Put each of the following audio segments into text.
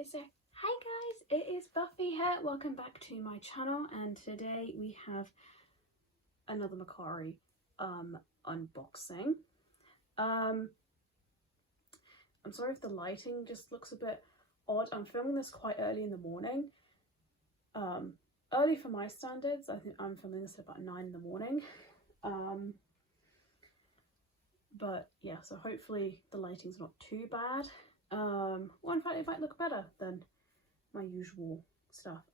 Okay, so hi guys, it is Buffy here. Welcome back to my channel, and today we have another Mercari unboxing. I'm sorry if the lighting just looks a bit odd. I'm filming this quite early in the morning. Early for my standards. I think I'm filming this at about 9 in the morning. But yeah, so hopefully the lighting's not too bad. Well, in fact, it might look better than my usual stuff.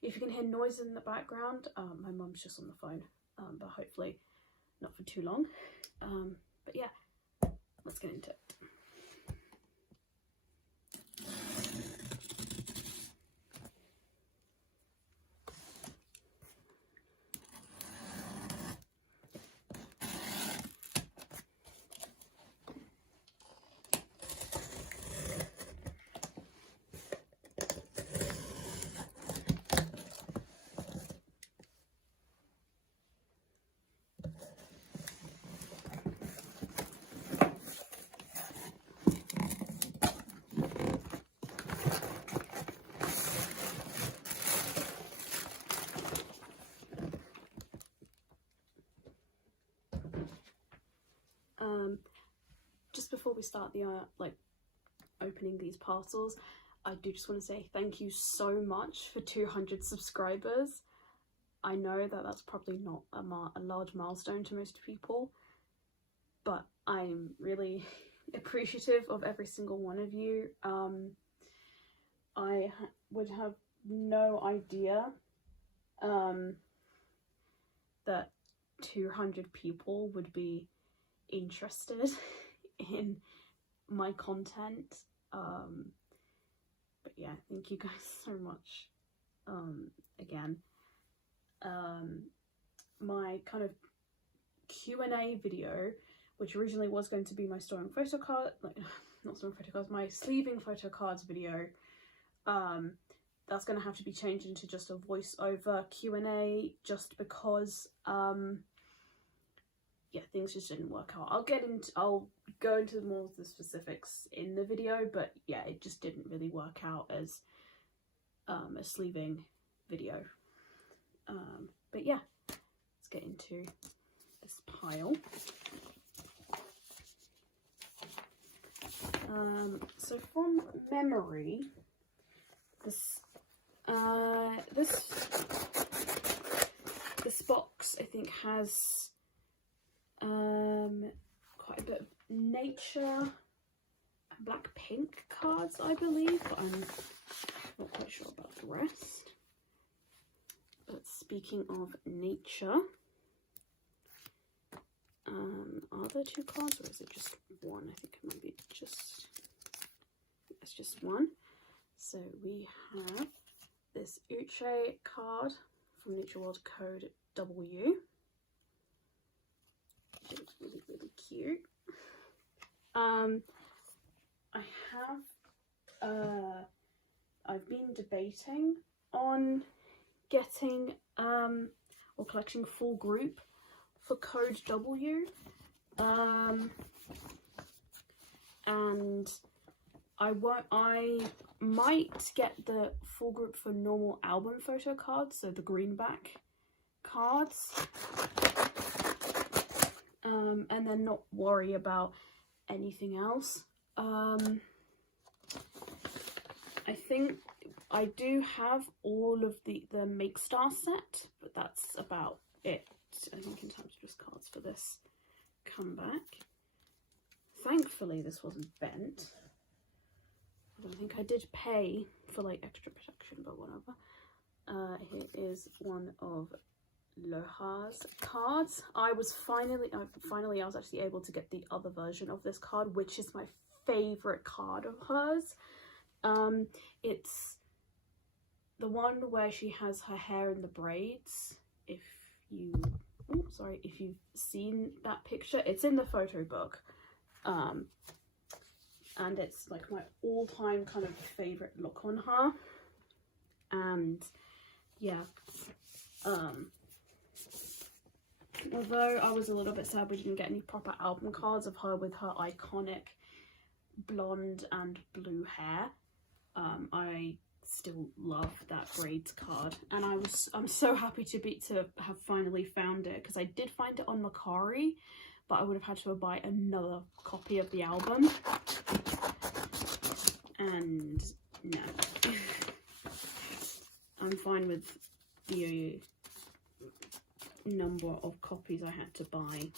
If you can hear noise in the background, my mum's just on the phone, but hopefully not for too long. But yeah, let's get into it. Just before we start the opening these parcels, I do just want to say thank you so much for 200 subscribers. I know that that's probably not a large milestone to most people, but I'm really appreciative of every single one of you. I would have no idea that 200 people would be interested in my content, but yeah, thank you guys so much. Again, my kind of Q&A video, which originally was going to be my storing photo card, not storing photo cards, my sleeving photo cards video, that's going to have to be changed into just a voiceover Q&A, just because yeah, things just didn't work out. I'll go into more of the specifics in the video, but yeah, it just didn't really work out as a sleeving video. But yeah, let's get into this pile. So from memory, this box I think has quite a bit of nature and Blackpink cards, I believe, but I'm not quite sure about the rest. But speaking of nature, are there two cards or is it just one? I think it might be just, it's just one. So we have this Uche card from Nature World Code W. It looks really, really cute. I've been debating on getting or collecting full group for Code W, and I might get the full group for normal album photo cards, so the greenback cards, and then not worry about anything else. I think I do have all of the Make Star set, but that's about it, I think, in terms of just cards for this comeback. Thankfully this wasn't bent. I don't think I did pay for like extra protection, but whatever. Here is one of Loha's cards. I was actually able to get the other version of this card, which is my favorite card of hers. It's the one where she has her hair in the braids. If you've seen that picture, it's in the photo book, and it's like my all-time kind of favorite look on her. And yeah, although I was a little bit sad we didn't get any proper album cards of her with her iconic blonde and blue hair, I still love that braids card, and I'm so happy to have finally found it, because I did find it on Mercari, but I would have had to buy another copy of the album, and no. I'm fine with the number of copies I had to buy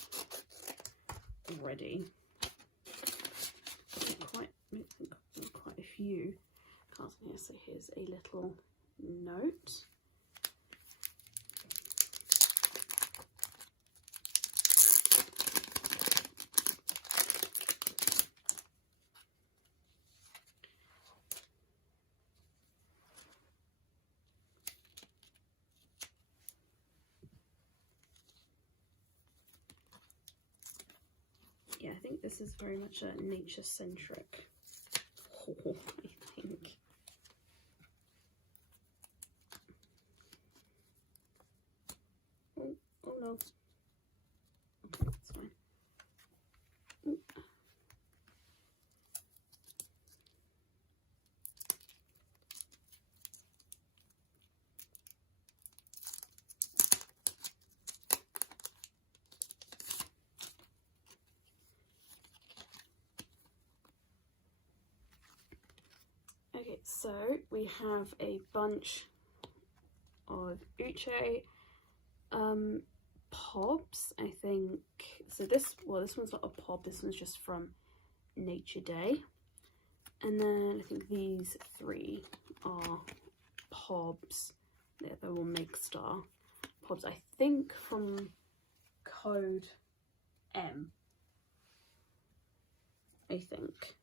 already. Quite a few cards in here, so here's a little note. Yeah, I think this is very much a nature-centric haul, I think. Oh no. Okay, that's fine. Ooh. Okay, so we have a bunch of Uche pobs, I think. So this one's not a pob, this one's just from Nature Day. And then I think these three are pobs. They're all Make Star pobs, I think from code M, I think.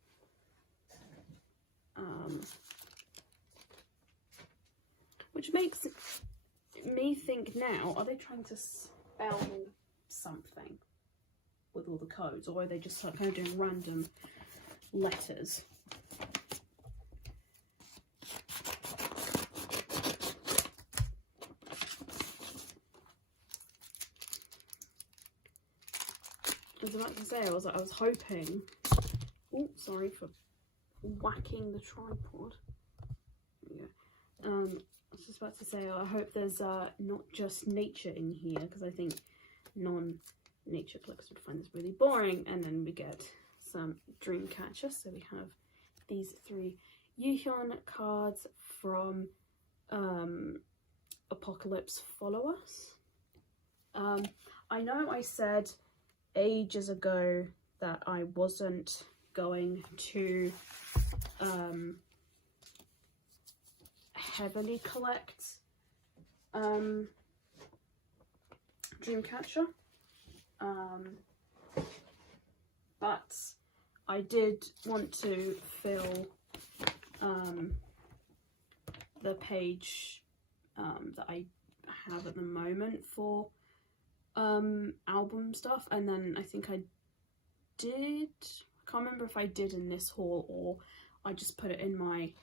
Which makes me think now, are they trying to spell something with all the codes, or are they just kind of doing random letters? I was about to say, I was hoping, oh, sorry for whacking the tripod. There we go. I was just about to say, I hope there's not just nature in here, because I think non-nature collectors would find this really boring. And then we get some Dreamcatcher. So we have these three Yuhyun cards from Apocalypse Follow Us. I know I said ages ago that I wasn't going to heavily collect Dreamcatcher, but I did want to fill the page that I have at the moment for album stuff, and then I think I did, I can't remember if I did in this haul or I just put it in my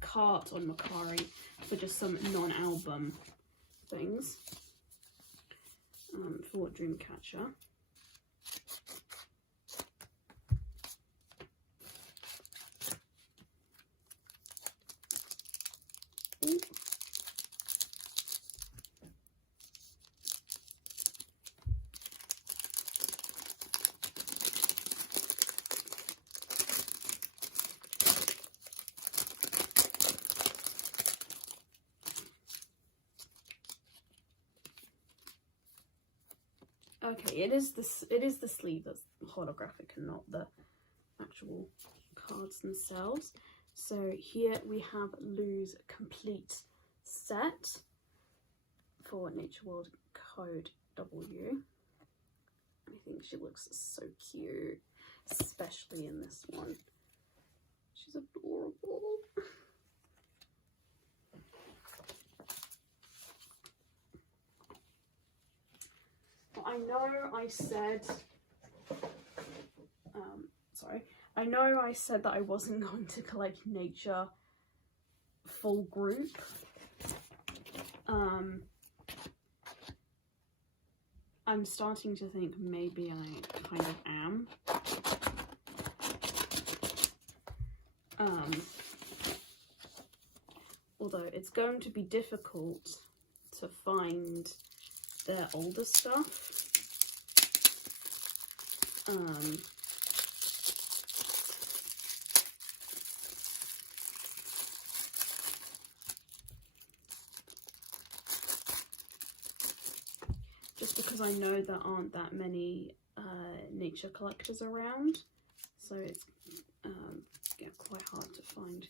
cart on Mercari for just some non-album things for Dreamcatcher. Ooh. Okay, it is the sleeve that's holographic and not the actual cards themselves. So here we have Lou's complete set for Nature World Code W. I think she looks so cute, especially in this one. She's adorable. I know I said, I know I said that I wasn't going to collect Nature full group. I'm starting to think maybe I kind of am. Although it's going to be difficult to find their older stuff. Just because I know there aren't that many nature collectors around, so it's quite hard to find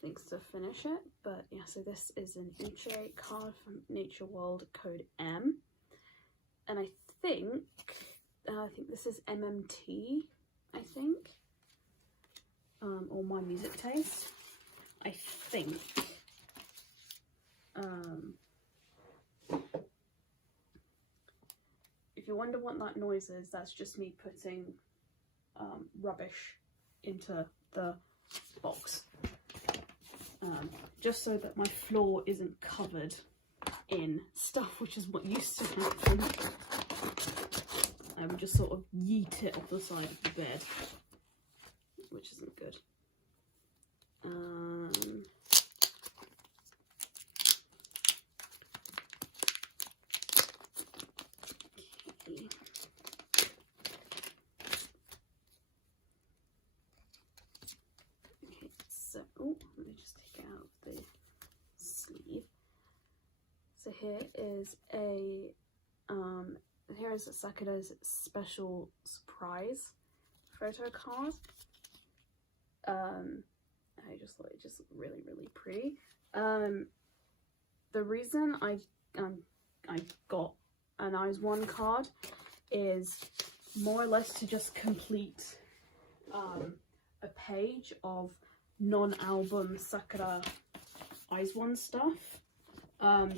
things to finish it. But yeah, so this is an Uche card from Nature World, code M, and I think this is MMT, I think, or My Music Taste, I think. If you wonder what that noise is, that's just me putting rubbish into the box, just so that my floor isn't covered in stuff, which is what used to happen. I would just sort of yeet it off the side of the bed, which isn't good. Let me just take it out of the sleeve. So here is Sakura's special surprise photo card. I just thought it just looked really, really pretty. The reason I got an Eyes One card is more or less to just complete a page of non-album Sakura Eyes One stuff,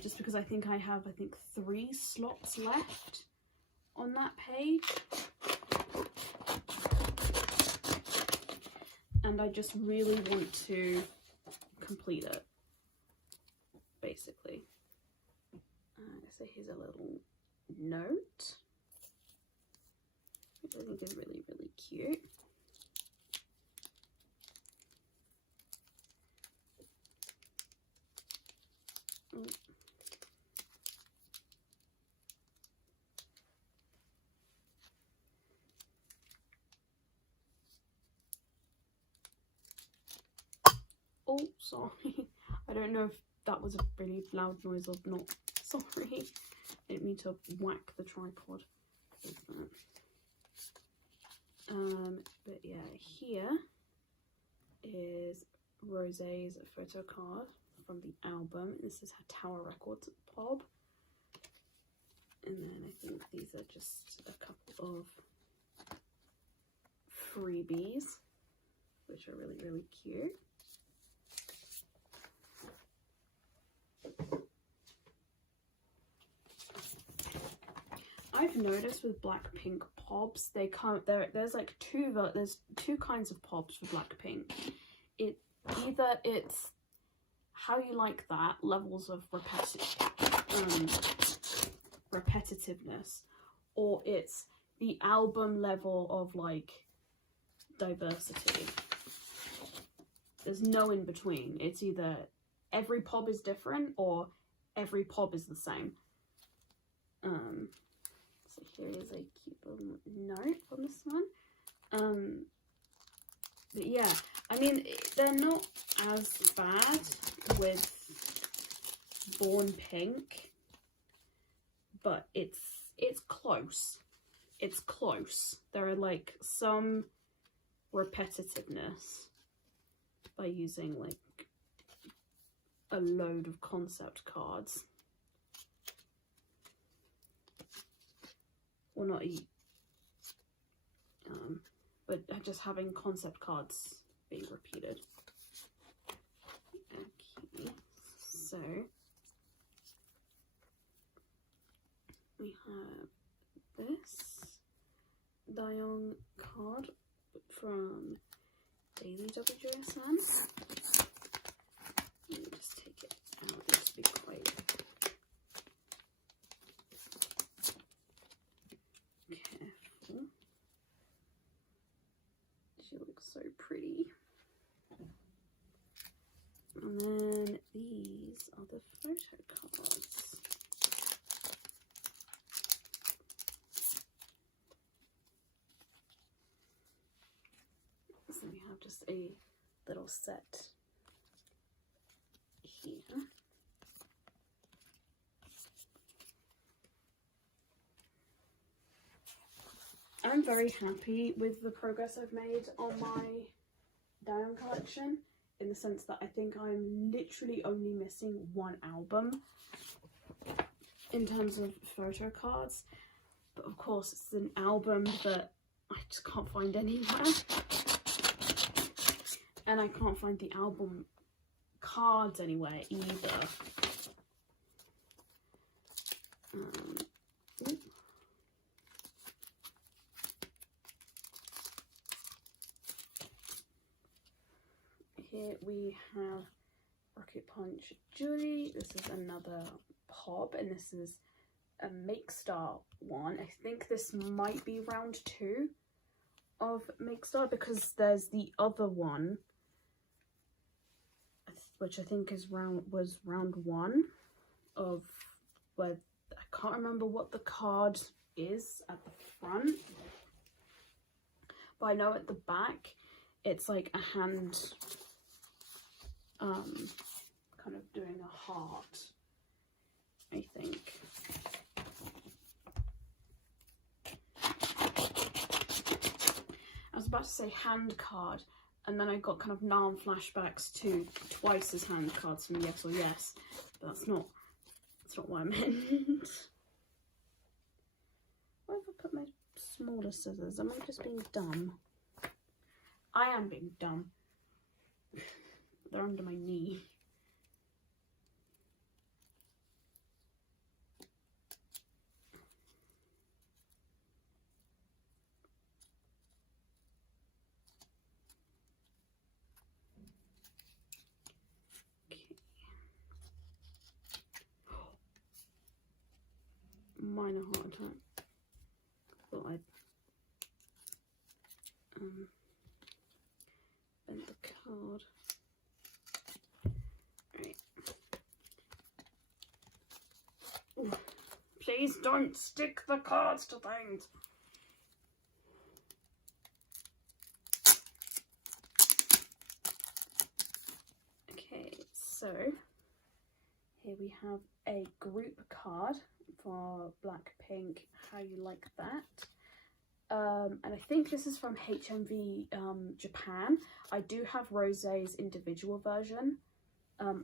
just because I think I have 3 slots left on that page, and I just really want to complete it, basically. So here's a little note, which I think is really, really cute. Oh, sorry. I don't know if that was a really loud noise or not. Sorry. I didn't mean to whack the tripod with that. But yeah, here is Rosé's photo card from the album. This is her Tower Records pop. And then I think these are just a couple of freebies, which are really, really cute. I've noticed with Blackpink pops, they come there's like there's two kinds of pops for Blackpink. Either it's how you like that, levels of repetitiveness, or it's the album level of like diversity. There's no in between. It's either every pop is different or every pop is the same. So here is a cute little note on this one. But yeah, I mean, they're not as bad with Born Pink, but it's close. It's close. There are like some repetitiveness by using like a load of concept cards. Well, not but just having concept cards being repeated. Okay, so we have this Daeyeon card from Daily WJSN. Let me just take it out just to be quite careful. She looks so pretty. And then these are the photo cards. So we have just a little set here. I'm very happy with the progress I've made on my diamond collection, in the sense that I think I'm literally only missing one album in terms of photo cards. But of course it's an album that I just can't find anywhere. And I can't find the album cards anywhere either. Here we have Rocket Punch Julie. This is another pop, and this is a Make Star one. I think this might be round 2 of Make Star, because there's the other one, which I think is was round 1 of, where I can't remember what the card is at the front, but I know at the back it's like a hand kind of doing a heart, I think. I was about to say hand card, and then I got kind of Narn flashbacks to Twice as hand cards from Yes or Yes, but that's not what I meant. Where have I put my smaller scissors? Am I just being dumb? I am being dumb. They're under my knee. Minor heart attack. Thought I'd bend the card. Right. Ooh. Please don't stick the cards to things. Okay, so here we have a group card for Blackpink, How You Like That. And I think this is from HMV Japan. I do have Rosé's individual version,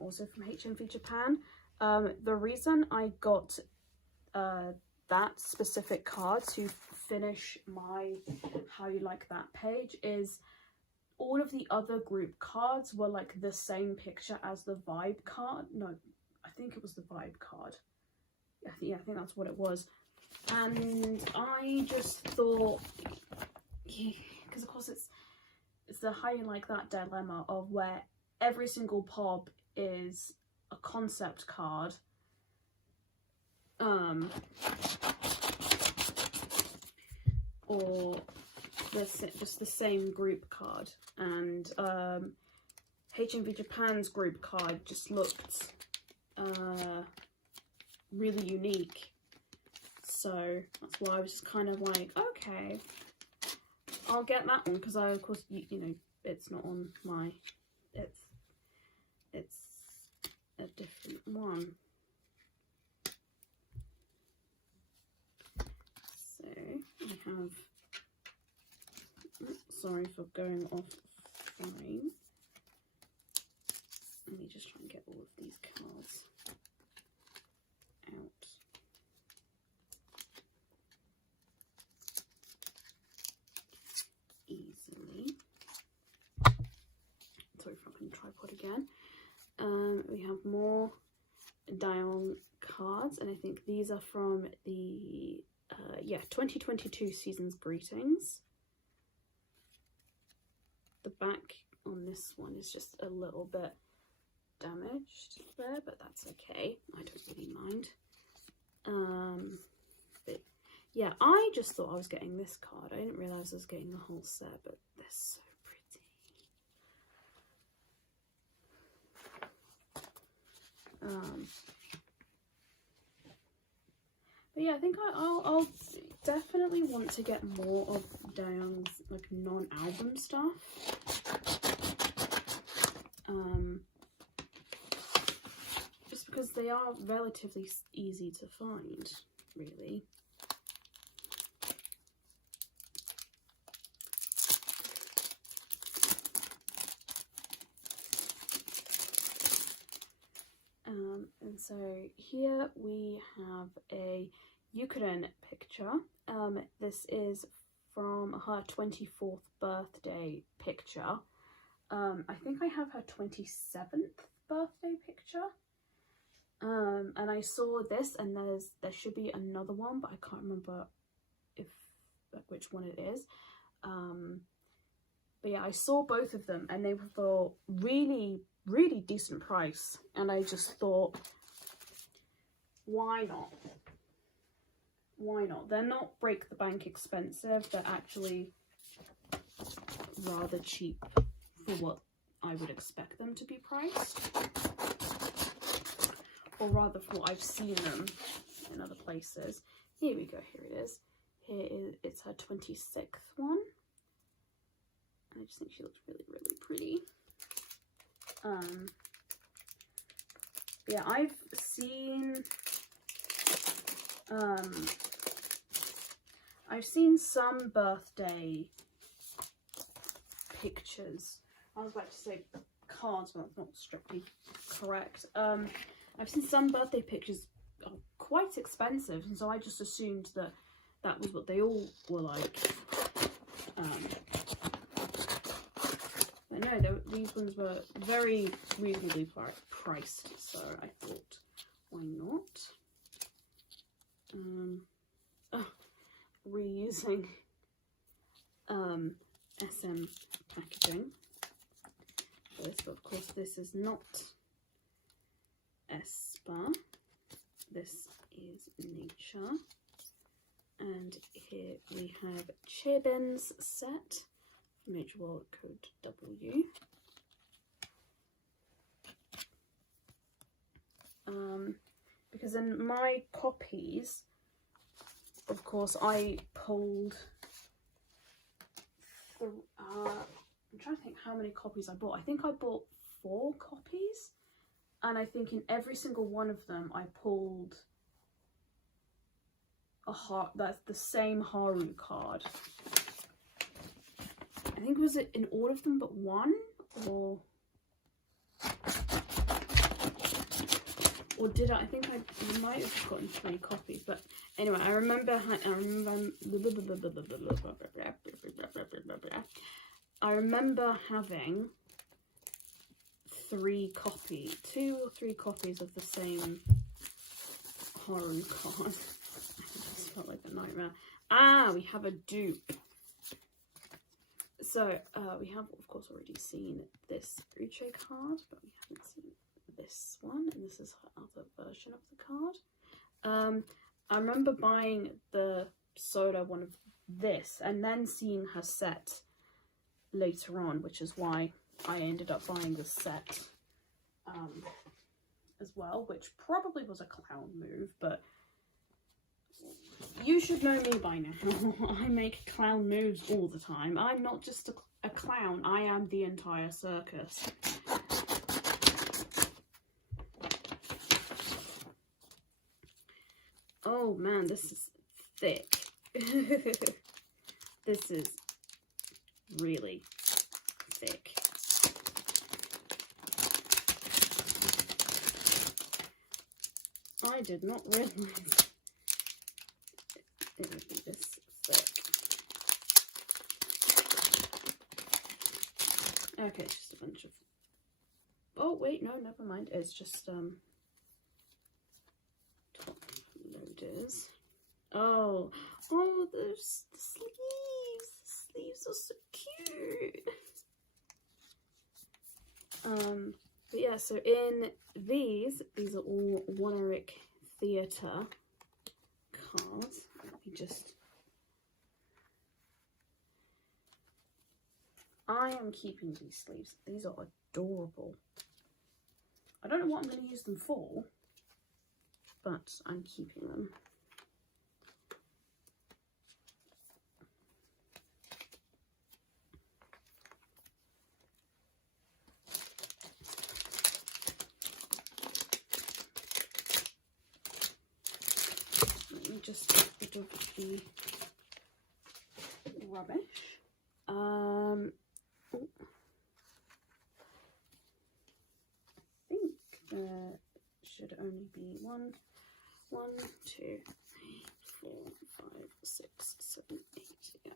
also from HMV Japan. The reason I got that specific card to finish my How You Like That page is all of the other group cards were like the same picture as the vibe card. No, I think it was the vibe card. Yeah, I think that's what it was. And I just thought, because of course it's the How You Like That dilemma of where every single pop is a concept card, or just the same group card, and HMV Japan's group card just looked really unique. So that's why I was just kind of like, okay, I'll get that one, because I, of course, you know, it's not on my, it's a different one. So I have, sorry for going off frame. Let me just try and get all of these cards out. Easily. Sorry for the tripod again. We have more Dion cards, and I think these are from the 2022 season's greetings. The back on this one is just a little bit damaged there, but that's okay. I don't really mind. But yeah, I just thought I was getting this card. I didn't realise I was getting the whole set, but they're so But yeah, I think I'll definitely want to get more of Dayoung's like non-album stuff. Just because they are relatively easy to find, really. And so here we have a Yukirin picture. This is from her 24th birthday picture. I think I have her 27th birthday picture. And I saw this, and there should be another one, but I can't remember which one it is. But yeah, I saw both of them, and they were for really decent price, and I just thought, why not? Why not? They're not break the bank expensive. They're actually rather cheap for what I would expect them to be priced, or rather for what I've seen them in other places. Here we go. Here it is. It's her 26th one. I just think she looks really pretty. Yeah, I've seen some birthday pictures. I was about to say cards, but that's not strictly correct. I've seen some birthday pictures are quite expensive, and so I just assumed that was what they all were like. But no, these ones were very reasonably priced, so I thought, why not? Reusing SM packaging for this, but of course this is not aespa, this is nature. And here we have Chebin's set, Major World Code W. Because in my copies, of course, I pulled, I'm trying to think how many copies I bought. I think I bought 4 copies, and I think in every single one of them I pulled that's the same Haru card. I think was it in all of them but one, or did I think I might have gotten 3 copies, but anyway, I remember having 2 or 3 copies of the same Haru card. This felt like a nightmare. We have a dupe. So we have, of course, already seen this Uche card, but we haven't seen this one, and this is her other version of the card. I remember buying the Soda one of this, and then seeing her set later on, which is why I ended up buying the set as well, which probably was a clown move, but you should know me by now. I make clown moves all the time. I'm not just a clown, I am the entire circus. Oh man, this is thick. This is really thick. I did not realize it would be this thick. Okay, it's just a bunch of... Oh, wait, no, never mind. It's just, top loaders. Oh, there's the sleeves. The sleeves are so cute. But yeah, so in these are all Woneric Theatre cards. Let me just... I am keeping these sleeves. These are adorable. I don't know what I'm going to use them for, but I'm keeping them. Let me just get rid of the rubbish. I think there should only be 1, 2, 3, 4, 5, 6, 7, 8. Yeah.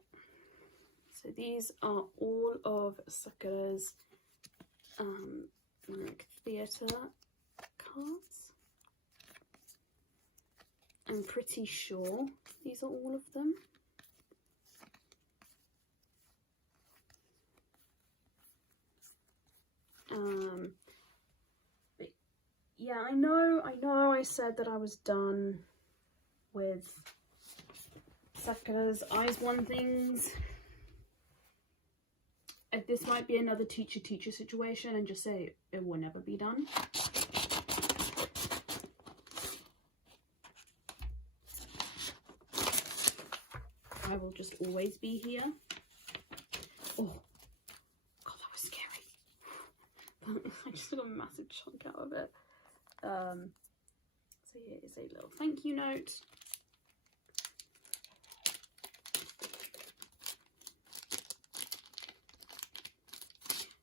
So these are all of Sakura's like theatre cards. I'm pretty sure these are all of them. But yeah, I know I said that I was done with Sakura's Eyes One things. This might be another teacher-teacher situation and just say it will never be done. I will just always be here. Oh, God, that was scary. I just took a massive chunk out of it. So here is a little thank you note.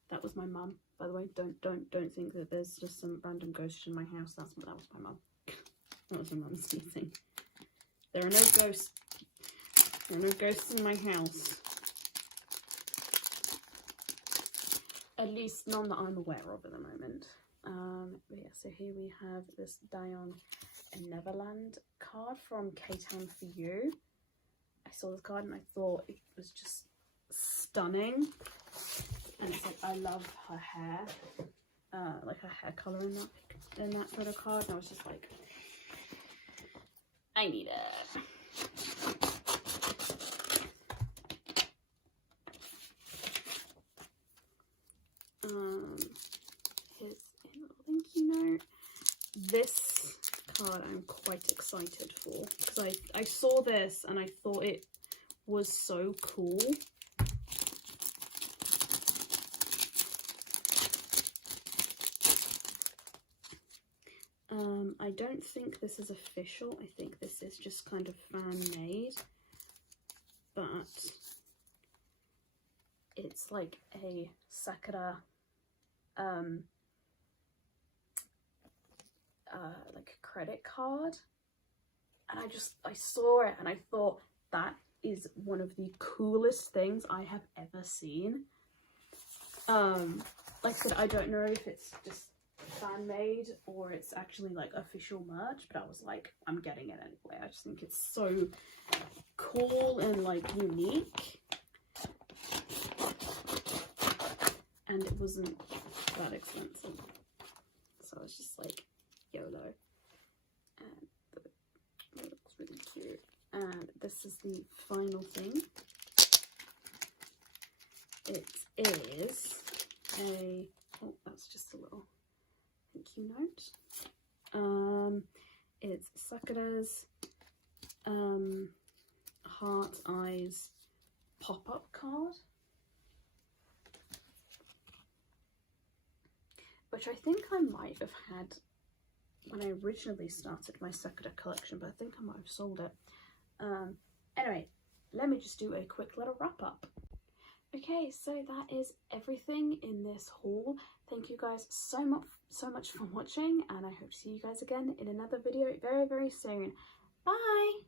That was my mum, by the way. Don't think that there's just some random ghost in my house. That was my mum. That was my mum's sneezing. There are no ghosts. There are no ghosts in my house. At least none that I'm aware of at the moment. But yeah, so here we have this Dion and Neverland card from K-Town For You. I saw this card and I thought it was just stunning. And it's like, I love her hair, like her hair colour in that photo card. And I was just like, I need it. Here's a little thank you note. This card I'm quite excited for because I saw this and I thought it was so cool. I don't think this is official. I think this is just kind of fan-made, but it's like a Sakura like a credit card, and I saw it and I thought that is one of the coolest things I have ever seen. Like I said, I don't know if it's just fan made or it's actually like official merch, but I was like, I'm getting it anyway. I just think it's so cool and like unique, and it wasn't that expensive, so I was just like, YOLO. And it looks really cute. And this is the final thing. It is a, oh, that's just a little thank you note. It's Sakura's Heart Eyes pop-up card, which I think I might have had when I originally started my Sakura collection, but I think I might have sold it. Anyway, let me just do a quick little wrap up. Okay, so that is everything in this haul. Thank you guys so much for watching, and I hope to see you guys again in another video very, very soon. Bye!